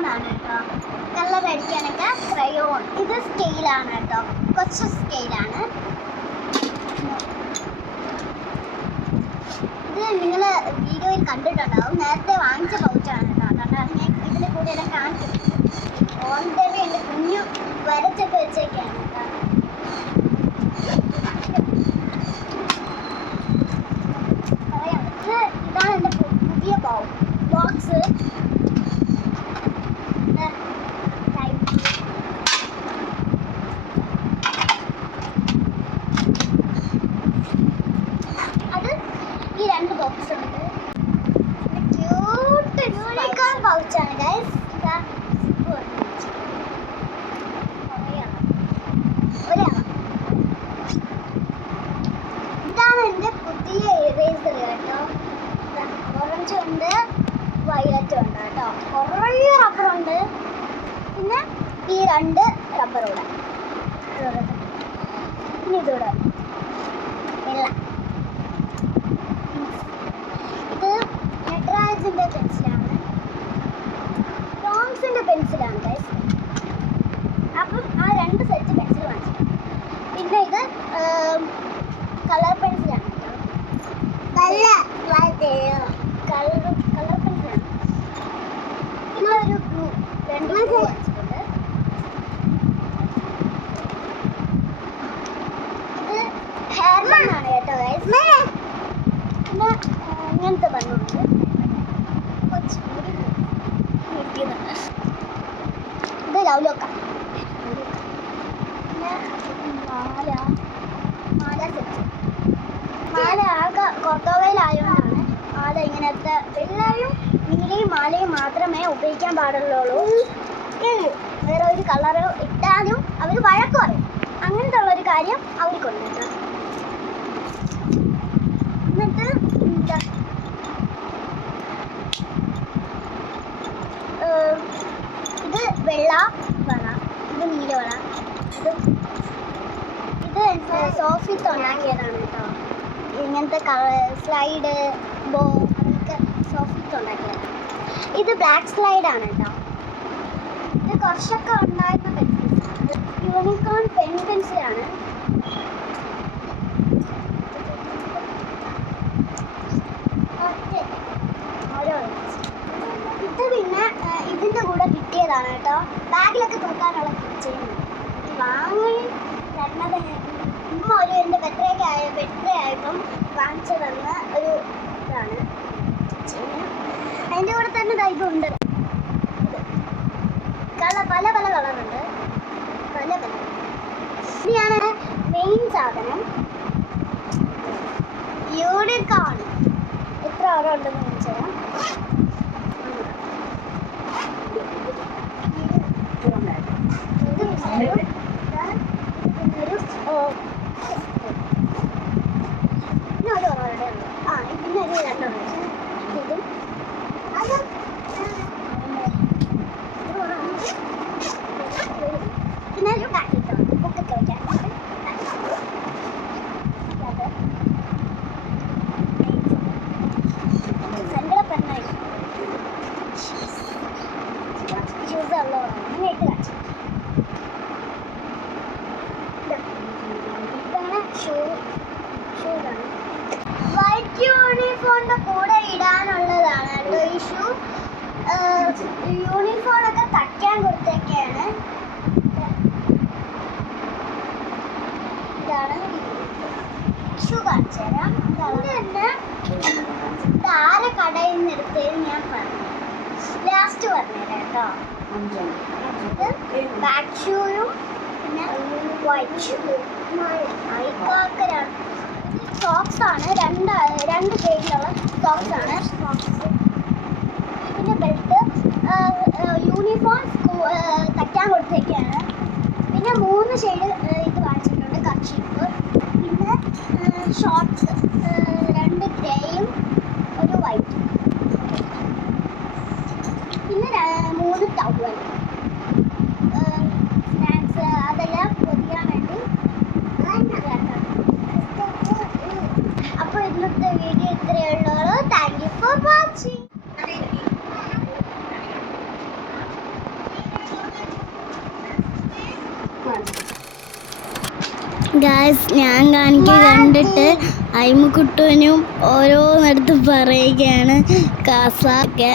Crayon ആണ് കേട്ടോ. Colour അടിക്കാനൊക്കെ ക്രയോൺ. ഇത് സ്കെയിലാണ് കേട്ടോ, കൊച്ചു സ്കെയിലാണ്. ഇത് നിങ്ങൾ വീഡിയോയിൽ കണ്ടിട്ടുണ്ടാവും. നേരത്തെ വാങ്ങിച്ച പൗച്ചാണ് കേട്ടോ. അതുകൊണ്ടാണ് ഞാൻ ഇതിൻ്റെ കൂടെ എല്ലാം കാണിക്കുന്നത്. ഓൺടേബി എൻ്റെ കുഞ്ഞു വരച്ചൊക്കെ വെച്ചേക്കാണ് കേട്ടോ. പറയാം, ഇതാണ് എൻ്റെ പുതിയ ബോക്സ്. അത് ഈ രണ്ട് ബോക്സ് ഉണ്ട്. ക്യൂട്ട് യൂണിക്കോൺ പൗച്ചാണ് ഗൈസ്. ഇതാണ് എൻ്റെ പുതിയ ഇറേസർ കേട്ടോ. ഓറഞ്ച് ഉണ്ട്, വയലറ്റ് ഉണ്ട് കേട്ടോ. കുറേ റബ്ബറുണ്ട്. പിന്നെ ഈ രണ്ട് റബ്ബറൂടെ, പിന്നെ ഇതൂടെ വെള്ള. ഇത് നട്രാജിൻ്റെ പെൻസിലാണ്, ടോംസിൻ്റെ പെൻസിലാണ് ഗൈസ്. അപ്പം ആ രണ്ട് സെറ്റ് പെൻസിൽ വാങ്ങിച്ചു. പിന്നെ ഇത് കളർ പെൻസിലാണ് കേട്ടോ. കളർ പെൻസിലാണ്. പിന്നെ ഒരു ബ്ലൂ, രണ്ട് ബ്ലൂ വാങ്ങിച്ചിട്ടുണ്ട്. ഇത് ഹെയർ ബണ്ണാണ് കേട്ടോ ഗൈസ്. പിന്നെ ഇങ്ങനത്തെ ബണ്ണുണ്ട്. കുറച്ചുകൂടി കിട്ടിയതാണ്. ഇത് ലൗലോക്ക. പിന്നെ മാല സെറ്റ്. മാല ആകെ കൊർത്തോവയിലായതുകൊണ്ടാണ് മാല ഇങ്ങനത്തെ വെള്ളയും നീലയും മാലയും മാത്രമേ ഉപയോഗിക്കാൻ പാടുള്ളൂ. വേറെ ഒരു കളർ ഇട്ടാലും അവർ വഴക്ക് പറയും. അങ്ങനത്തെ ഉള്ളൊരു കാര്യം അവർക്കുണ്ട് കേട്ടോ. എന്നിട്ട് ഇത് വെള്ള വള, ഇത് നീല വള. ഇത് സോഫിത്ത് ഉണ്ടാക്കിയതാണ് കേട്ടോ. ഇങ്ങനത്തെ സ്ലൈഡ്, ബോ, അതൊക്കെ സോഫിത്ത് ഉണ്ടാക്കിയതാണ്. ഇത് ബ്ലാക്ക് സ്ലൈഡാണ് കേട്ടോ. ഇത് കുറച്ചൊക്കെ ഉണ്ടായിരുന്ന പെൻസിൽസാണ്. Unicorn pen പെൻസിലാണ്. ഇത് പിന്നെ ഇതിൻ്റെ കൂടെ കിട്ടിയതാണ് കേട്ടോ. ബാഗിലൊക്കെ തൂക്കാനുള്ള ചെയ്യുന്നത്. വാങ്ങി തന്നത് ഉമ്മ ഒരു എൻ്റെ ബർത്ത്ഡേ ആയപ്പം വാങ്ങിച്ചു തന്ന ഒരു ഇതാണ്. അതിൻ്റെ കൂടെ തന്നെ ഇതുണ്ട്. പല പല കളറുണ്ട്, പല പല. ഇനിയാണ് മെയിൻ സാധനം, യൂണിക്കോൺ. എത്ര ഓരോ ഉണ്ടെന്ന് ചോദിച്ചാൽ ഇതിനൊരു രണ്ടെണ്ണം. ഇതും പിന്നെ ഒരു പാക്കറ്റ് ബുക്കൊക്കെ വയ്ക്കാറുണ്ട്. സങ്കടപ്പെടണമായി ജ്യൂസ് ഉള്ളതാണ്. അങ്ങനെ ഇട്ട് കാണിച്ചു. ഇതാണ് ഷൂസാണ്. വൈറ്റ് യൂണിഫോമിൻ്റെ കൂടെ ഇടാനുള്ളതാണ് കേട്ടോ ഈ ഷൂ. യൂണിഫോമൊക്കെ തയ്ക്കാൻ കൊടുത്തേക്കാണ്. ഇതാണ് ഷൂ കാണിച്ചു തരാം. അതുകൊണ്ട് തന്നെ ഇതാരെ കടയിൽ നിന്ന് എടുത്തതെന്ന് ഞാൻ പറഞ്ഞു, ലാസ്റ്റ് പറഞ്ഞുതരാം കേട്ടോ. ഇത് ബാക്ക് ഷൂയും പിന്നെ വൈറ്റ് ഷൂ. ഐക്കാക്കരാണ്. സോക്സ് ആണ്, രണ്ട് ഷെയ്ഡിലുള്ള സോക്സ് ആണ്. പിന്നെ ബെൽറ്റ്, യൂണിഫോം തയ്ക്കാൻ കൊടുത്തേക്കാണ്. പിന്നെ 3 ഷെയ്ഡ് ഇത് വാങ്ങിച്ചിട്ടുണ്ട്, കർച്ചീഫ്. പിന്നെ ഷോർട്ട്സ് 2 ഗ്രേയും ഒരു വൈറ്റും. പിന്നെ 3 ടവൽ. സ്നാക്സ് അതെല്ലാം പൊതിയാൻ വേണ്ടി. അപ്പോൾ ഇന്നത്തെ വീഡിയോ ഇത്രയേ ഉള്ളൂ. Thank you for watching. Guys ഞാൻ കാണിക്ക കണ്ടിട്ട് അയിമുക്കുട്ടനും ഓരോന്നെടുത്ത് പറയുകയാണ് കാസൊക്കെ